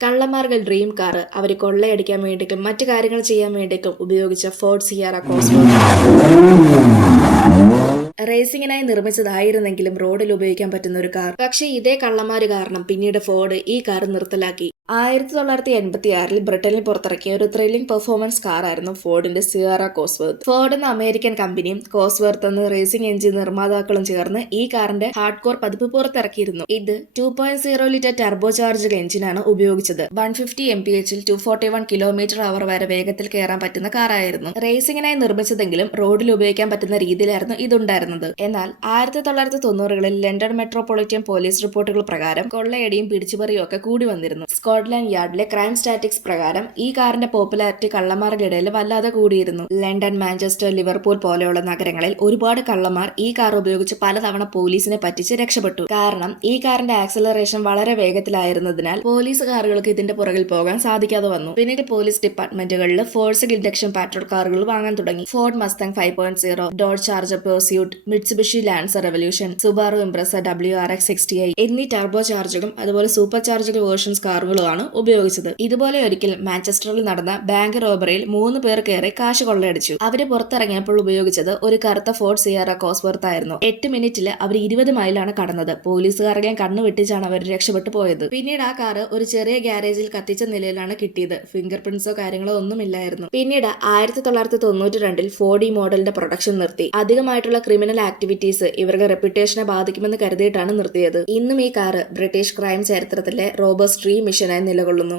കള്ളന്മാർക്ക് dream car അവർ കൊള്ളയടിക്കാൻ വേണ്ടിയിട്ടും മറ്റു കാര്യങ്ങൾ ചെയ്യാൻ വേണ്ടിയിട്ടും ഉപയോഗിച്ച ഫോർഡ് സിയാറ കോസ്വർത്ത് റേസിംഗിനായി നിർമ്മിച്ചതായിരുന്നെങ്കിലും റോഡിൽ ഉപയോഗിക്കാൻ പറ്റുന്ന ഒരു കാർ. പക്ഷേ ഇതേ കള്ളന്മാര് കാരണം പിന്നീട് ഫോർഡ് ഈ കാർ നിർത്തലാക്കി. 1986 ബ്രിട്ടനിൽ പുറത്തിറക്കിയ ഒരു ത്രില്ലിംഗ് പെർഫോമൻസ് കാർ ആയിരുന്നു ഫോർഡിന്റെ സിയാറ കോസ്വർത്ത്. ഫോർഡ് എന്ന അമേരിക്കൻ കമ്പനിയും കോസ്വർത്ത് എന്ന റേസിംഗ് എഞ്ചിൻ നിർമ്മാതാക്കളും ചേർന്ന് ഈ കാറിന്റെ ഹാർഡ് കോർ പതിപ്പ് പുറത്തിറക്കിയിരുന്നു. ഇത് 2.0 ലിറ്റർ ടർബോ ചാർജ് എഞ്ചിനാണ് ഉപയോഗിച്ചത്. 150 mph 241 km/h വരെ വേഗത്തിൽ കയറാൻ പറ്റുന്ന കാറായിരുന്നു. റേസിംഗിനായി നിർമ്മിച്ചതെങ്കിലും റോഡിൽ ഉപയോഗിക്കാൻ പറ്റുന്ന രീതിയിലായിരുന്നു ഇതുണ്ടായിരുന്നത്. എന്നാൽ 1990കളിൽ ലണ്ടൻ മെട്രോപൊളിറ്റൻ പോലീസ് റിപ്പോർട്ടുകൾ പ്രകാരം കൊള്ളയടിയും പിടിച്ചുപറിയും ഒക്കെ കൂടി വന്നിരുന്നു. സ്കോട്ട്ലാൻഡ് യാർഡിലെ ക്രൈം സ്റ്റാറ്റിക്സ് പ്രകാരം ഈ കാറിന്റെ പോപ്പുലാരിറ്റി കള്ളന്മാരുടെ ഇടയിൽ വല്ലാതെ കൂടിയിരുന്നു. ലണ്ടൻ, മാഞ്ചസ്റ്റർ, ലിവർപൂൾ പോലെയുള്ള നഗരങ്ങളിൽ ഒരുപാട് കള്ളന്മാർ ഈ കാർ ഉപയോഗിച്ച് പലതവണ പോലീസിനെ പറ്റിച്ച് രക്ഷപ്പെട്ടു. കാരണം ഈ കാറിന്റെ ആക്സലറേഷൻ വളരെ വേഗത്തിലായിരുന്നതിനാൽ പോലീസ് കാറുകൾക്ക് ഇതിന്റെ പുറകിൽ പോകാൻ സാധിക്കാതെ വന്നു. പിന്നീട് പോലീസ് ഡിപ്പാർട്ട്മെന്റുകളിൽ ഫോഴ്സ് ഇൻഡക്ഷൻ പാട്രോൾ കാറുകൾ വാങ്ങാൻ തുടങ്ങി. Ford Mustang 5.0, dodge charger pursuit, Mitsubishi Lancer revolution, സുബാറു Impreza WRX 60i എന്നീ ടർബോ ചാർജും അതുപോലെ സൂപ്പർ ചാർജ് വേർഷൻസ് കാറുകളുമാണ് ഉപയോഗിച്ചത്. ഇതുപോലെ ഒരിക്കൽ മാഞ്ചസ്റ്ററിൽ നടന്ന ബാങ്ക് റോബറിയിൽ 3 പേർ കയറി കാശ് കൊള്ളയടിച്ചു. അവര് പുറത്തിറങ്ങിയപ്പോൾ ഉപയോഗിച്ചത് ഒരു കറുത്ത ഫോർഡ് സിയാറ കോസ്വർത്ത് ആയിരുന്നു. 8 മിനിറ്റിൽ അവർ 20 മൈലാണ് കടന്നത്. പോലീസുകാരെല്ലാം കണ്ണു വെട്ടിച്ചാണ് അവർ രക്ഷപ്പെട്ടു പോയത്. പിന്നീട് ആ കാറ് ഒരു ചെറിയ ഗ്യാരേജിൽ കത്തിച്ച നിലയിലാണ് കിട്ടിയത്. ഫിംഗർ പ്രിന്റ്സോ കാര്യങ്ങളോ ഒന്നുമില്ലായിരുന്നു. പിന്നീട് 1992 ഫോർഡ് ഈ മോഡലിന്റെ പ്രൊഡക്ഷൻ നിർത്തി. അധികമായിട്ടുള്ള ക്രിമിനൽ ആക്ടിവിറ്റീസ് ഇവരുടെ റെപ്യൂട്ടേഷനെ ബാധിക്കുമെന്ന് കരുതിയിട്ടാണ് നിർത്തിയത്. ഇന്നും ഈ കാറ് ബ്രിട്ടീഷ് ക്രൈം ചരിത്രത്തിലെ റോബേഴ്സ് ഡ്രീം മിഷനായി നിലകൊള്ളുന്നു.